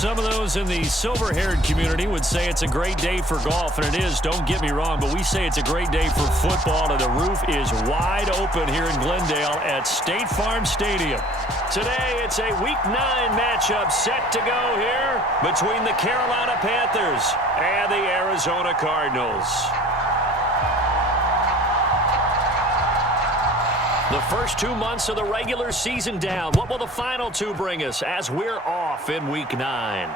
Some of those in the silver-haired community would say it's a great day for golf, and it is, don't get me wrong, but we say it's a great day for football, and the roof is wide open here in Glendale at State Farm Stadium. Today, it's a Week 9 matchup set to go here between the Carolina Panthers and the Arizona Cardinals. The first 2 months of the regular season down. What will the final two bring us as we're off in Week 9?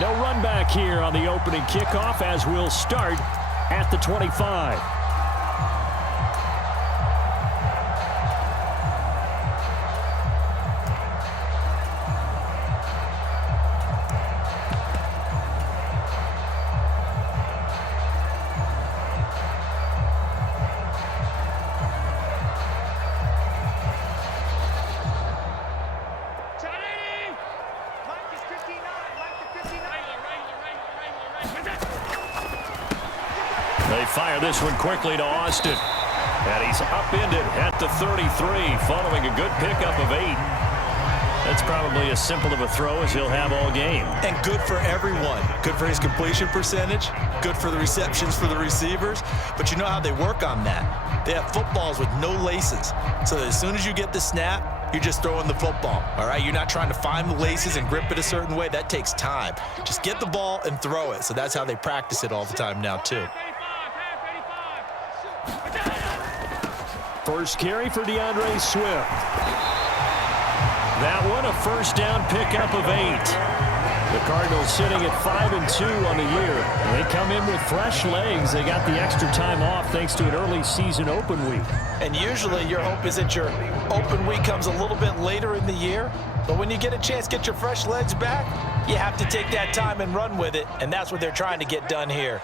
No run back here on the opening kickoff as we'll start at the 25. They fire this one quickly to Austin. And he's upended at the 33 following a good pickup of 8. That's probably as simple of a throw as he'll have all game. And good for everyone. Good for his completion percentage. Good for the receptions for the receivers. But you know how they work on that. They have footballs with no laces. So that as soon as you get the snap, you're just throwing the football. All right? You're not trying to find the laces and grip it a certain way. That takes time. Just get the ball and throw it. So that's how they practice it all the time now, too. First carry for DeAndre Swift. That one a first down pickup of 8. The Cardinals sitting at 5-2 on the year. They come in with fresh legs. They got the extra time off thanks to an early season open week. And usually your hope is that your open week comes a little bit later in the year. But when you get a chance to get your fresh legs back, you have to take that time and run with it. And that's what they're trying to get done here.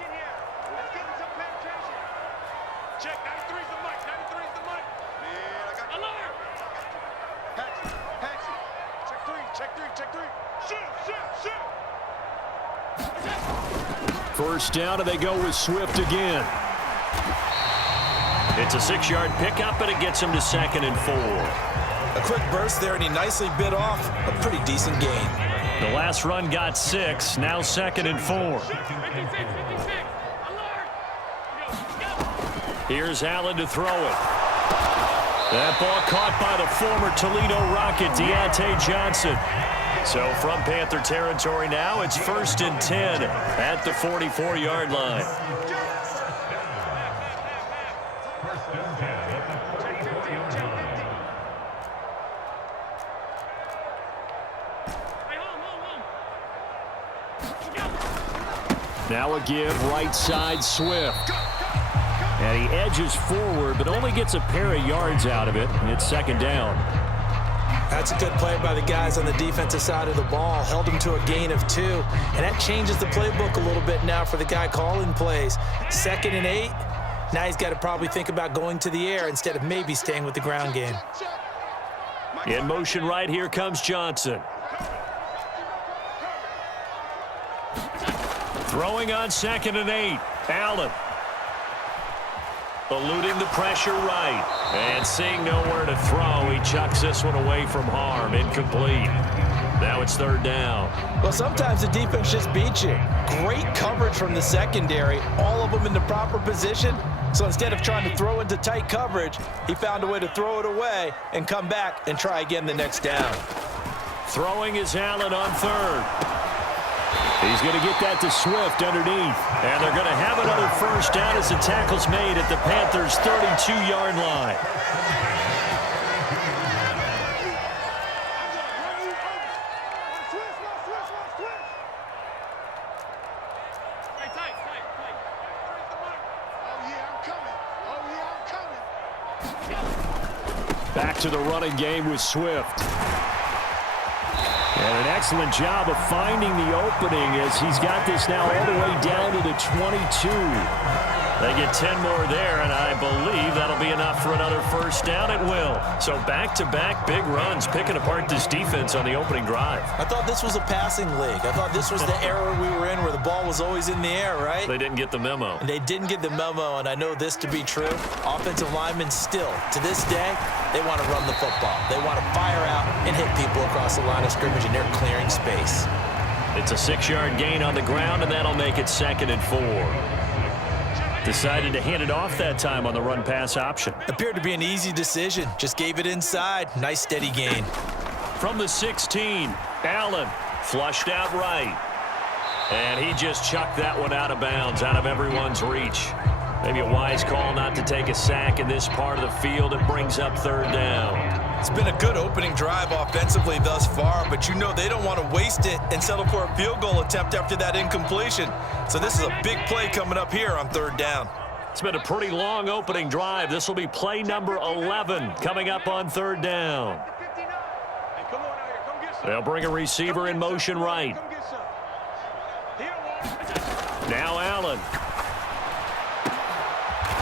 First down, and they go with Swift again. It's a 6-yard pickup, and it gets him to 2nd and 4. A quick burst there, and he nicely bit off a pretty decent gain. The last run got 6, now 2nd and 4. Here's Allen to throw it. That ball caught by the former Toledo Rocket, Deontay Johnson. So from Panther territory now, it's 1st and 10 at the 44-yard line. Now a give right side Swift. And he edges forward, but only gets a pair of yards out of it. And it's 2nd down. That's a good play by the guys on the defensive side of the ball. Held him to a gain of 2. And that changes the playbook a little bit now for the guy calling plays. 2nd and 8. Now he's got to probably think about going to the air instead of maybe staying with the ground game. In motion right, here comes Johnson. Throwing on 2nd and 8. Allen. Eluding the pressure right. And seeing nowhere to throw, he chucks this one away from harm. Incomplete. Now it's 3rd down. Well, sometimes the defense just beats you. Great coverage from the secondary. All of them in the proper position. So instead of trying to throw into tight coverage, he found a way to throw it away and come back and try again the next down. Throwing is Allen on 3rd. He's going to get that to Swift underneath. And they're going to have another first down as the tackle's made at the Panthers' 32-yard line. Back to the running game with Swift. And an excellent job of finding the opening as he's got this now all the way down to the 22. They get 10 more there, and I believe that'll be enough for another first down. It will. So back-to-back big runs, picking apart this defense on the opening drive. I thought this was a passing league. I thought this was the era we were in where the ball was always in the air, right? They didn't get the memo. And they didn't get the memo, and I know this to be true. Offensive linemen still, to this day, they want to run the football. They want to fire out and hit people across the line of scrimmage, and they're clearing space. It's a 6-yard gain on the ground, and that'll make it 2nd and 4. Decided to hand it off that time on the run-pass option. Appeared to be an easy decision. Just gave it inside. Nice steady gain. From the 16, Allen flushed out right. And he just chucked that one out of bounds, out of everyone's reach. Maybe a wise call not to take a sack in this part of the field. It brings up 3rd down. It's been a good opening drive offensively thus far, but you know they don't want to waste it and settle for a field goal attempt after that incompletion. So this is a big play coming up here on 3rd down. It's been a pretty long opening drive. This will be play number 11 coming up on 3rd down. They'll bring a receiver in motion right. Now Allen.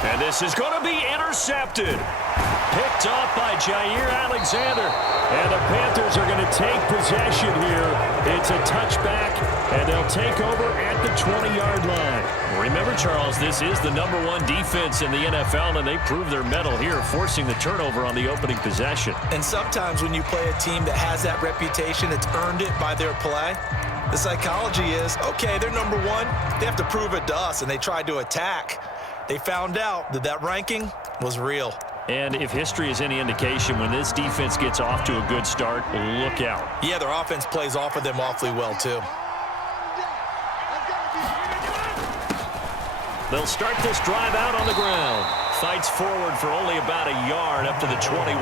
And this is going to be intercepted. Picked off by Jair Alexander. And the Panthers are going to take possession here. It's a touchback, and they'll take over at the 20-yard line. Remember, Charles, this is the #1 defense in the NFL, and they prove their mettle here, forcing the turnover on the opening possession. And sometimes when you play a team that has that reputation, it's earned it by their play. The psychology is, okay, they're #1. They have to prove it to us, and they tried to attack. They found out that that ranking was real. And if history is any indication, when this defense gets off to a good start, look out. Yeah, their offense plays off of them awfully well, too. They'll start this drive out on the ground. Fights forward for only about a yard up to the 21.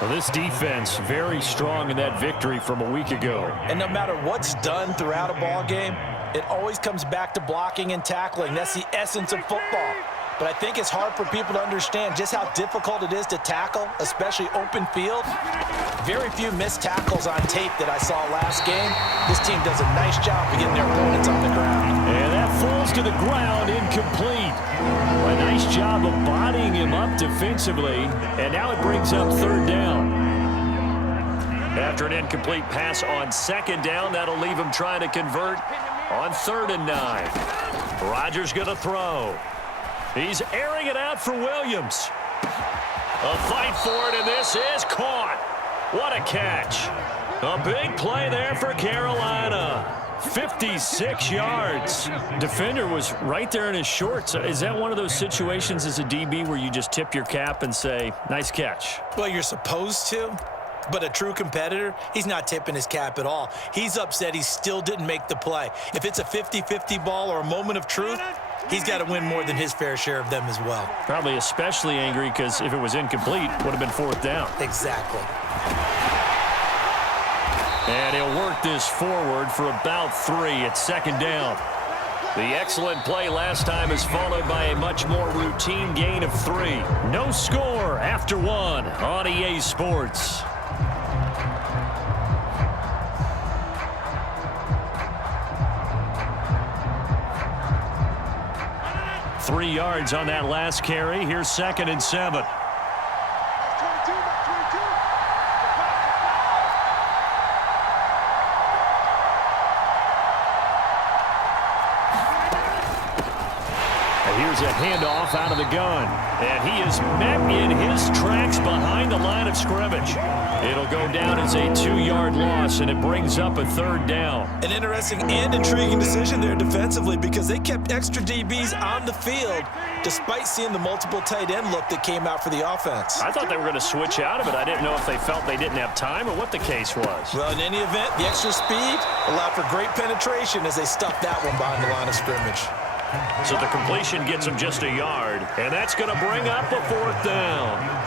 Well, this defense very strong in that victory from a week ago. And no matter what's done throughout a ball game, it always comes back to blocking and tackling. That's the essence of football. But I think it's hard for people to understand just how difficult it is to tackle, especially open field. Very few missed tackles on tape that I saw last game. This team does a nice job of getting their opponents on the ground. And that falls to the ground, incomplete. A nice job of bodying him up defensively. And now it brings up 3rd down. After an incomplete pass on 2nd down, that'll leave him trying to convert on 3rd and 9. Rodgers going to throw. He's airing it out for Williams. A fight for it, and this is caught. What a catch. A big play there for Carolina. 56 yards. Defender was right there in his shorts. Is that one of those situations as a DB where you just tip your cap and say, nice catch? Well, you're supposed to. But a true competitor, he's not tipping his cap at all. He's upset he still didn't make the play. If it's a 50-50 ball or a moment of truth, he's got to win more than his fair share of them as well. Probably especially angry because if it was incomplete, it would have been 4th down. Exactly. And he'll work this forward for about 3 at 2nd down. The excellent play last time is followed by a much more routine gain of 3. No score after 1 on EA Sports. Three yards on that last carry. Here's 2nd and 7. Here's a handoff out of the gun. And he is met in his tracks behind the line of scrimmage. It'll go down as a 2-yard loss, and it brings up a 3rd down. An interesting and intriguing decision there defensively because they kept extra DBs on the field despite seeing the multiple tight end look that came out for the offense. I thought they were going to switch out of it. I didn't know if they felt they didn't have time or what the case was. Well, in any event, the extra speed allowed for great penetration as they stuffed that one behind the line of scrimmage. So the completion gets him just a yard, and that's going to bring up a 4th down.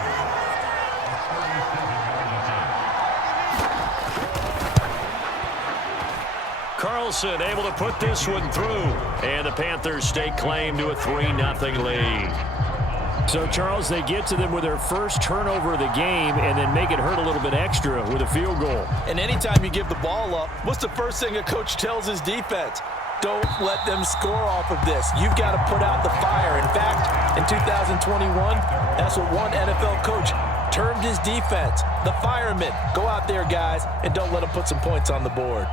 Carlson able to put this one through, and the Panthers stake claim to a 3-0 lead. So, Charles, they get to them with their first turnover of the game and then make it hurt a little bit extra with a field goal. And anytime you give the ball up, what's the first thing a coach tells his defense? Don't let them score off of this. You've got to put out the fire. In fact, in 2021, that's what one NFL coach termed his defense. The firemen. Go out there, guys, and don't let them put some points on the board.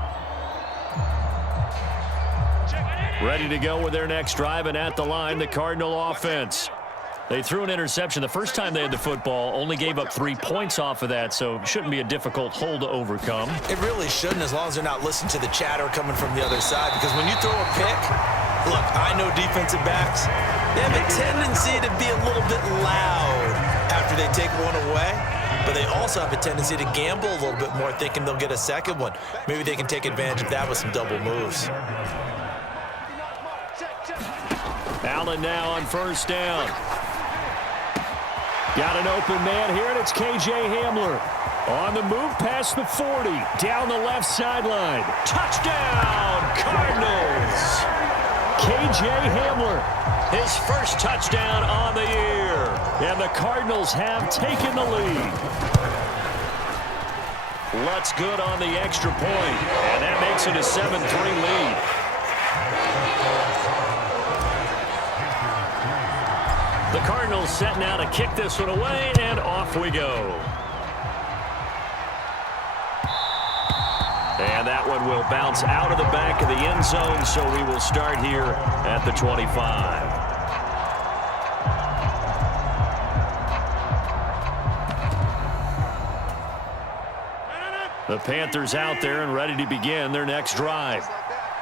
Ready to go with their next drive, and at the line, the Cardinal offense. They threw an interception the first time they had the football, only gave up 3 points off of that, so it shouldn't be a difficult hole to overcome. It really shouldn't, as long as they're not listening to the chatter coming from the other side, because when you throw a pick, look, I know defensive backs, they have a tendency to be a little bit loud after they take one away, but they also have a tendency to gamble a little bit more, thinking they'll get a second one. Maybe they can take advantage of that with some double moves. Allen now on first down. Got an open man here, and it's K.J. Hamler. On the move past the 40, down the left sideline. Touchdown, Cardinals! K.J. Hamler, his first touchdown on the year. And the Cardinals have taken the lead. Lutz good on the extra point, and that makes it a 7-3 lead. The Cardinals set now to kick this one away, and off we go. And that one will bounce out of the back of the end zone, so we will start here at the 25. The Panthers out there and ready to begin their next drive.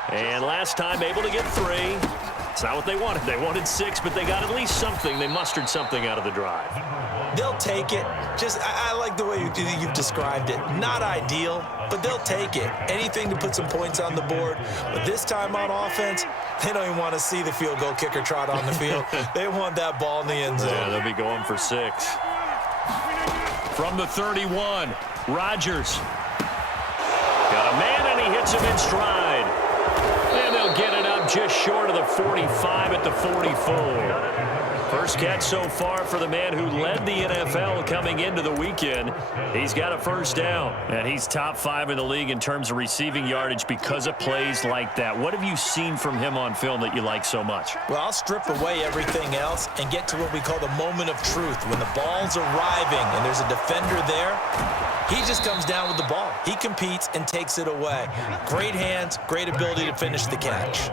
And last time able to get 3. It's not what they wanted. They wanted 6, but they got at least something. They mustered something out of the drive. They'll take it. I like the way you've described it. Not ideal, but they'll take it. Anything to put some points on the board. But this time on offense, they don't even want to see the field goal kicker trot on the field. They want that ball in the end zone. Yeah, they'll be going for 6. From the 31, Rodgers. Got a man, and he hits him in stride. And they'll get it up just short of the 45 at the 44. First catch so far for the man who led the NFL coming into the weekend. He's got a first down, and he's top 5 in the league in terms of receiving yardage because of plays like that. What have you seen from him on film that you like so much? Well, I'll strip away everything else and get to what we call the moment of truth. When the ball's arriving and there's a defender there, he just comes down with the ball. He competes and takes it away. Great hands, great ability to finish the catch.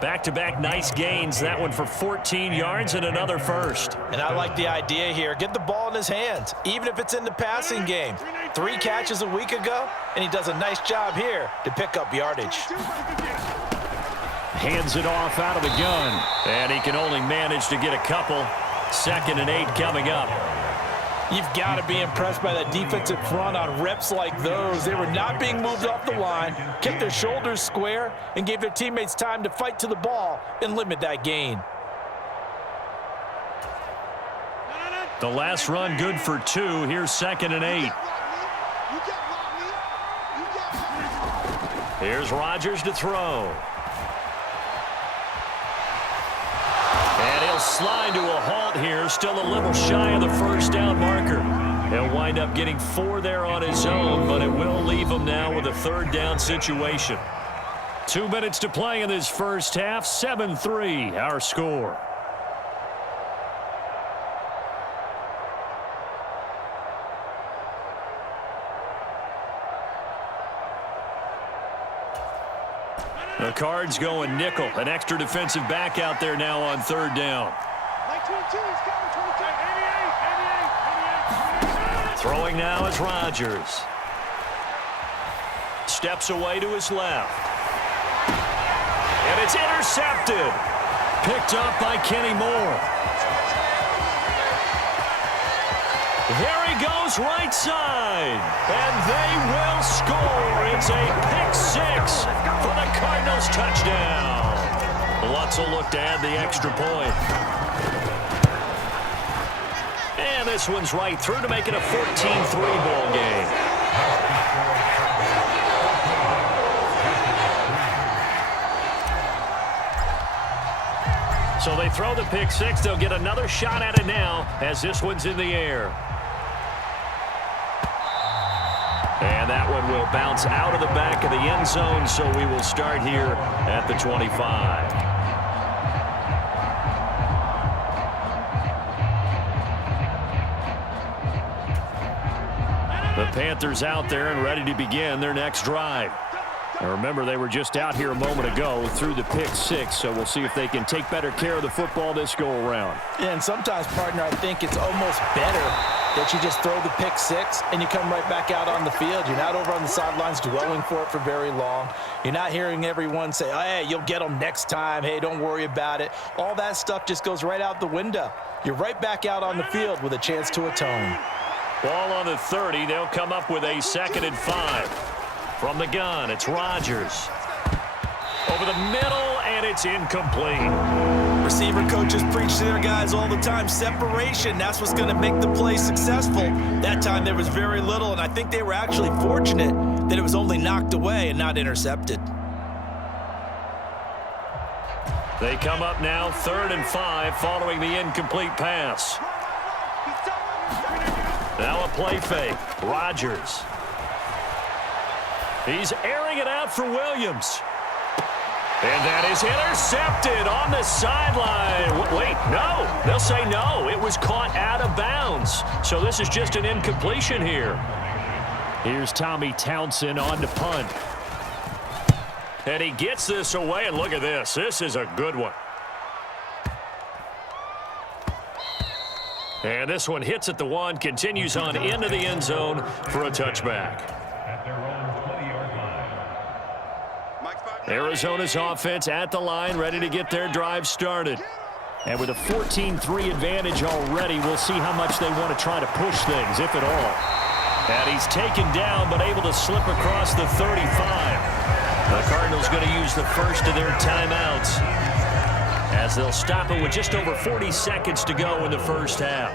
Back-to-back nice gains. That one for 14 yards and another first. And I like the idea here. Get the ball in his hands, even if it's in the passing game. 3 catches a week ago, and he does a nice job here to pick up yardage. Hands it off out of the gun, and he can only manage to get a couple. 2nd and 8 coming up. You've got to be impressed by that defensive front on reps like those. They were not being moved off the line, kept their shoulders square, and gave their teammates time to fight to the ball and limit that gain. The last run good for 2. Here's 2nd and 8. Here's Rodgers to throw. And he'll slide to a halt here, still a little shy of the first down marker. He'll wind up getting 4 there on his own, but it will leave him now with a 3rd down situation. 2 minutes to play in this first half, 7-3 our score. The Cards going nickel. An extra defensive back out there now on 3rd down. Throwing now is Rodgers. Steps away to his left. And it's intercepted. Picked up by Kenny Moore. Here he goes right side. And they will score. It's a pick 6 for the Cardinals touchdown. Lutz will look to add the extra point. And this one's right through to make it a 14-3 ball game. So they throw the pick 6. They'll get another shot at it now as this one's in the air. And that one will bounce out of the back of the end zone, so we will start here at the 25. The Panthers out there and ready to begin their next drive. Now remember, they were just out here a moment ago through the pick six, so we'll see if they can take better care of the football this go-around. Yeah, and sometimes, partner, I think it's almost better that you just throw the pick six and you come right back out on the field. You're not over on the sidelines dwelling for it for very long. You're not hearing everyone say, oh, hey, you'll get them next time. Hey, don't worry about it. All that stuff just goes right out the window. You're right back out on the field with a chance to atone. Ball on the 30. They'll come up with a 2nd and 5. From the gun, it's Rodgers. Over the middle, and it's incomplete. Receiver coaches preach to their guys all the time. Separation, that's what's going to make the play successful. That time there was very little, and I think they were actually fortunate that it was only knocked away and not intercepted. They come up now 3rd and 5 following the incomplete pass. Now a play fake. Rodgers. He's airing it out for Williams. And that is intercepted on the sideline. Wait, no. They'll say no. It was caught out of bounds. So this is just an incompletion here. Here's Tommy Townsend on to punt. And he gets this away, and look at this. This is a good one. And this one hits at the 1, continues on into the end zone for a touchback. Arizona's offense at the line, ready to get their drive started. And with a 14-3 advantage already, we'll see how much they want to try to push things, if at all. And he's taken down, but able to slip across the 35. The Cardinals going to use the first of their timeouts, as they'll stop it with just over 40 seconds to go in the first half.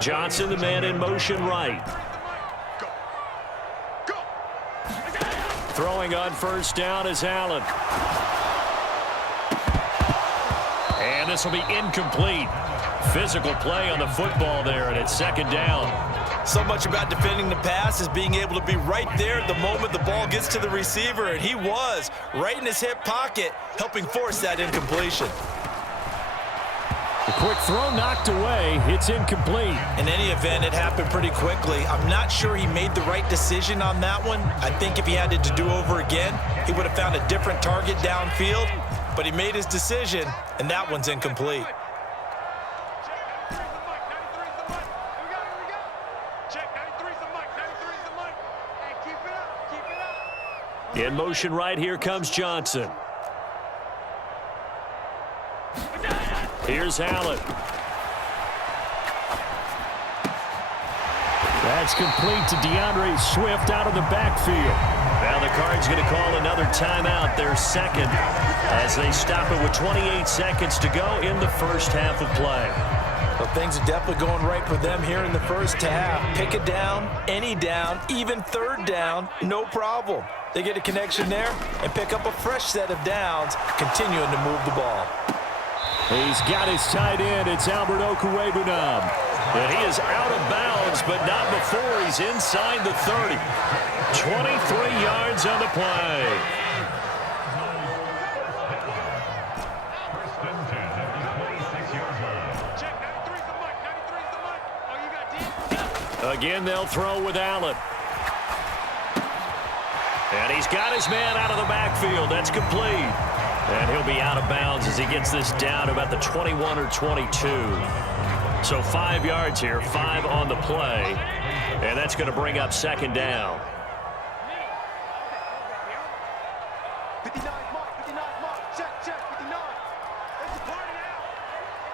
Johnson, the man in motion right. Throwing on first down is Allen. And this will be incomplete. Physical play on the football there, and it's 2nd down. So much about defending the pass is being able to be right there at the moment the ball gets to the receiver, and he was right in his hip pocket, helping force that incompletion. The quick throw knocked away. It's incomplete. In any event, it happened pretty quickly. I'm not sure he made the right decision on that one. I think if he had it to do over again, he would have found a different target downfield, but he made his decision, and that one's incomplete. In motion right, here comes Johnson. Here's Allen. That's complete to DeAndre Swift out of the backfield. Now the Cards going to call another timeout, their 2nd, as they stop it with 28 seconds to go in the first half of play. Well, things are definitely going right for them here in the first half. Pick a down, any down, even 3rd down, no problem. They get a connection there and pick up a fresh set of downs, continuing to move the ball. He's got his tight end. It's Albert Okwuegbunam. And he is out of bounds, but not before he's inside the 30. 23 yards on the play. Again, they'll throw with Allen. And he's got his man out of the backfield. That's complete. And he'll be out of bounds as he gets this down to about the 21 or 22. So 5 yards here, 5 on the play. And that's going to bring up 2nd down. 59, mark, 59, mark, check, 59. It's a party now.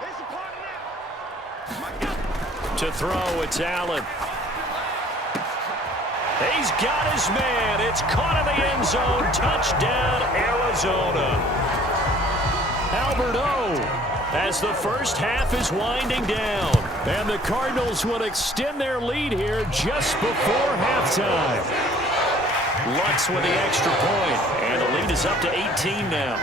It's a party now. To throw, it's Allen. He's got his man. It's caught in the end zone. Touchdown, Arizona. Albert O, as the first half is winding down. And the Cardinals will extend their lead here just before halftime. Lutz with the extra point, and the lead is up to 18 now.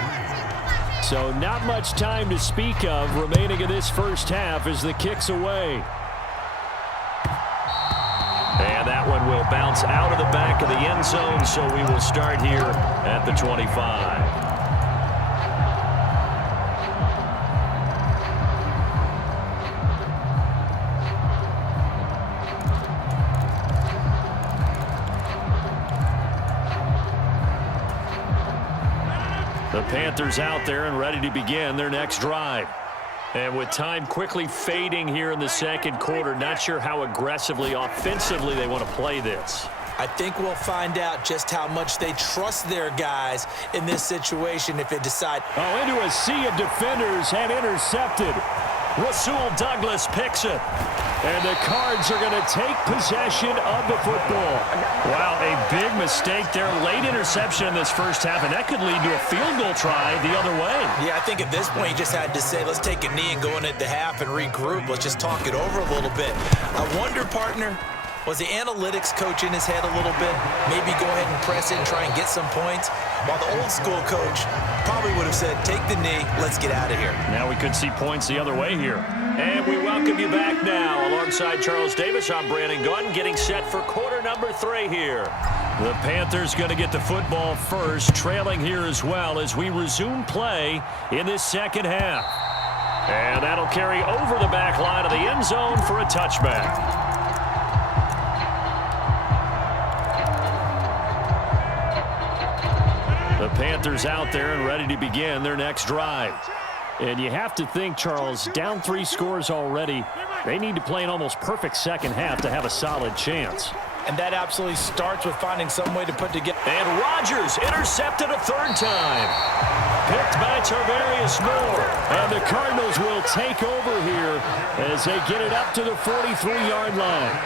So not much time to speak of remaining in this first half as the kick's away. It'll bounce out of the back of the end zone, so we will start here at the 25. The Panthers out there and ready to begin their next drive. And with time quickly fading here in the second quarter, not sure how aggressively, offensively they want to play this. I think we'll find out just how much they trust their guys in this situation if they decide. Oh, into a sea of defenders and intercepted. Rasul Douglas picks it. And the Cards are going to take possession of the football. Wow, a big mistake there. Late interception in this first half, and that could lead to a field goal try the other way. Yeah, I think at this point you just had to say, let's take a knee and go into the half and regroup. Let's just talk it over a little bit. I wonder, partner, was the analytics coach in his head a little bit? Maybe go ahead and press it and try and get some points? While the old school coach probably would have said, take the knee, let's get out of here. Now we could see points the other way here. And we welcome you back now. Alongside Charles Davis, I'm Brandon Gordon, getting set for quarter number 3 here. The Panthers going to get the football first, trailing here as well as we resume play in this second half. And that'll carry over the back line of the end zone for a touchback. The Panthers out there and ready to begin their next drive. And you have to think, Charles, down 3 scores already. They need to play an almost perfect second half to have a solid chance. And that absolutely starts with finding some way to put together. And Rodgers intercepted a 3rd time. Picked by Tarvarius Moore. And the Cardinals will take over here as they get it up to the 43-yard line.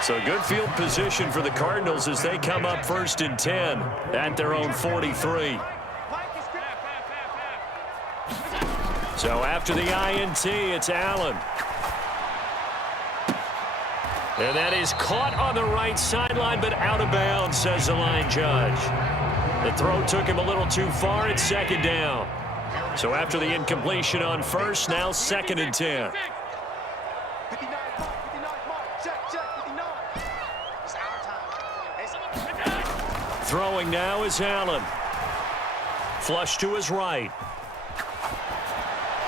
So good field position for the Cardinals as they come up 1st and 10 at their own 43. So after the INT, it's Allen. And that is caught on the right sideline, but out of bounds, says the line judge. The throw took him a little too far. It's 2nd down. So after the incompletion on 1st, now 2nd and 10. Throwing now is Allen. Flush to his right.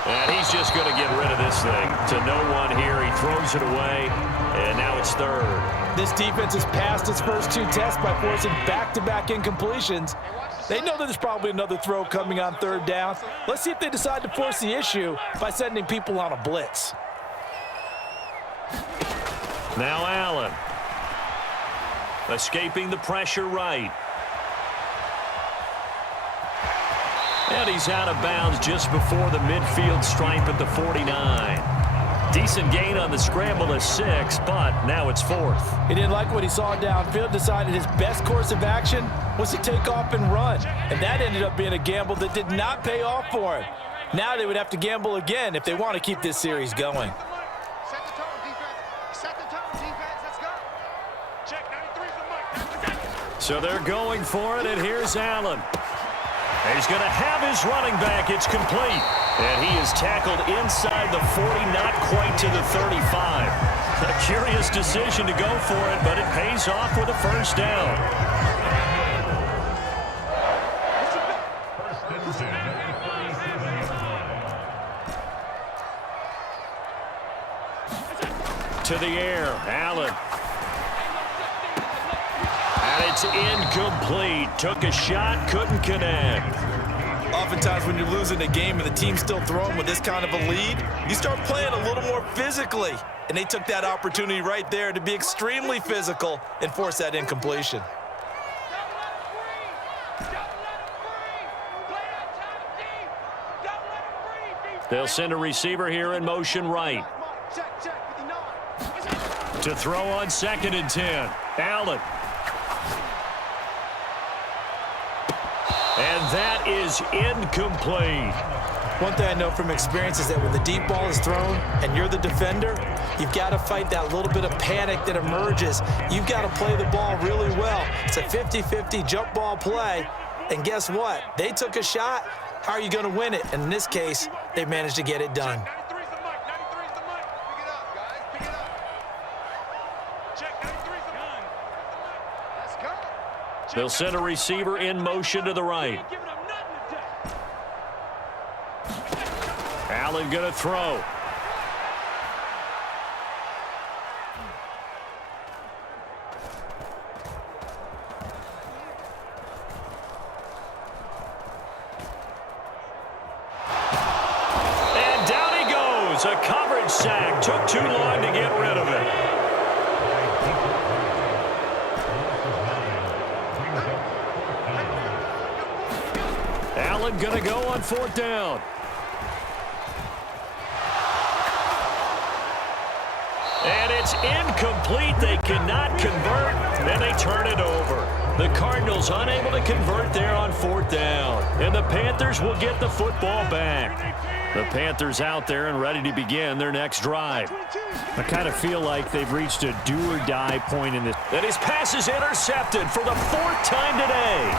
And he's just going to get rid of this thing to no one here. He throws it away, and now it's 3rd. This defense has passed its first 2 tests by forcing back-to-back incompletions. They know that there's probably another throw coming on 3rd down. Let's see if they decide to force the issue by sending people on a blitz. Now Allen. Escaping the pressure right. And he's out of bounds just before the midfield stripe at the 49. Decent gain on the scramble of 6, but now it's 4th. He didn't like what he saw downfield, decided his best course of action was to take off and run. And that ended up being a gamble that did not pay off for him. Now they would have to gamble again if they want to keep this series going. Set the tone, defense. Set the tone, defense. Let's go. Check 93 for Mike. So they're going for it, and here's Allen. He's going to have his running back. It's complete. And he is tackled inside the 40, not quite to the 35. A curious decision to go for it, but it pays off with a 1st down. To the air, Allen. And it's incomplete. Took a shot, couldn't connect. Oftentimes when you're losing a game and the team's still throwing with this kind of a lead, you start playing a little more physically. And they took that opportunity right there to be extremely physical and force that incompletion. They'll send a receiver here in motion right. To throw on 2nd and 10. Allen. And that is incomplete. One thing I know from experience is that when the deep ball is thrown and you're the defender, you've got to fight that little bit of panic that emerges. You've got to play the ball really well. It's a 50-50 jump ball play. And guess what? They took a shot. How are you going to win it? And in this case, they managed to get it done. 93's the Mike. 93's the Mike. Pick it up, guys. Pick it up. Check 93's the Mike. They'll send a receiver in motion to the right. Allen going to throw. And down he goes. A coverage sack. Took too long to get rid of it. Allen going to go on 4th down. And it's incomplete. They cannot convert, and they turn it over. The Cardinals unable to convert there on 4th down. And the Panthers will get the football back. The Panthers out there and ready to begin their next drive. I kind of feel like they've reached a do-or-die point in this. And his pass is intercepted for the 4th time today.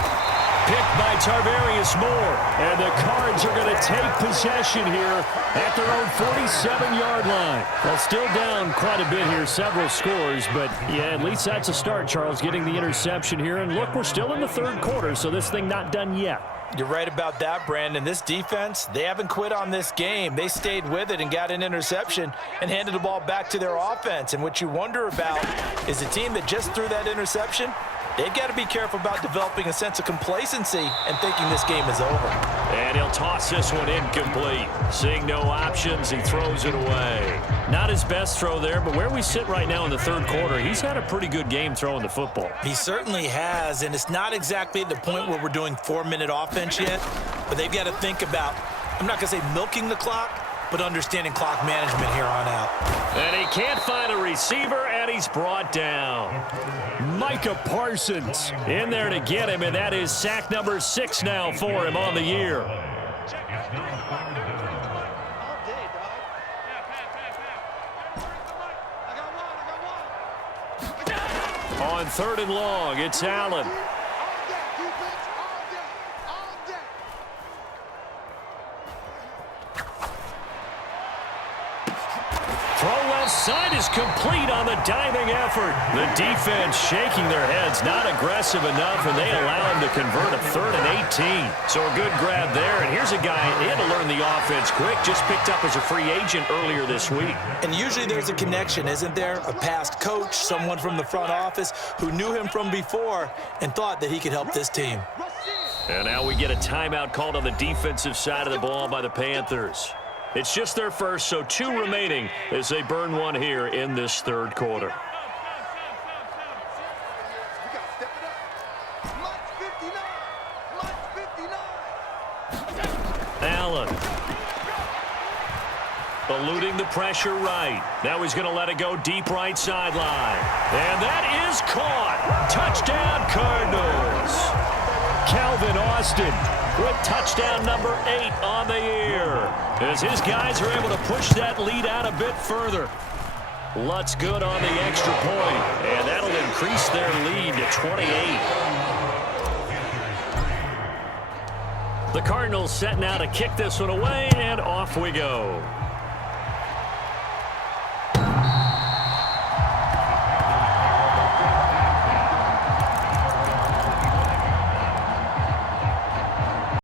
Picked by Tarvarius Moore. And the Cards are going to take possession here at their own 47-yard line. Well, still down quite a bit here, several scores, but yeah, at least that's a start, Charles, getting the interception here. And look, we're still in the 3rd quarter, so this thing not done yet. You're right about that, Brandon. This defense, they haven't quit on this game. They stayed with it and got an interception and handed the ball back to their offense. And what you wonder about is a team that just threw that interception, they've got to be careful about developing a sense of complacency and thinking this game is over. And he'll toss this one incomplete. Seeing no options, he throws it away. Not his best throw there, but where we sit right now in the 3rd quarter, he's had a pretty good game throwing the football. He certainly has, and it's not exactly at the point where we're doing 4-minute offense yet, but they've got to think about, I'm not going to say milking the clock, but understanding clock management here on out. And he can't find a receiver, and he's brought down. Micah Parsons In there to get him, and that is sack number 6 now for him on the year. On 3rd and long, it's Allen. Throw left side is complete on the diving effort. The defense shaking their heads, not aggressive enough, and they allow him to convert a 3rd and 18. So a good grab there, and here's a guy, he had to learn the offense quick, just picked up as a free agent earlier this week. And usually there's a connection, isn't there? A past coach, someone from the front office who knew him from before and thought that he could help this team. And now we get a timeout called on the defensive side of the ball by the Panthers. It's just their first, so 2 remaining as they burn one here in this 3rd quarter. Allen. Eluding the pressure right. Now he's going to let it go deep right sideline. And that is caught. Touchdown, Cardinals. Calvin Austin with touchdown number 8 on the year, as his guys are able to push that lead out a bit further. Lutz good on the extra point, and that'll increase their lead to 28. The Cardinals set now to kick this one away, and off we go.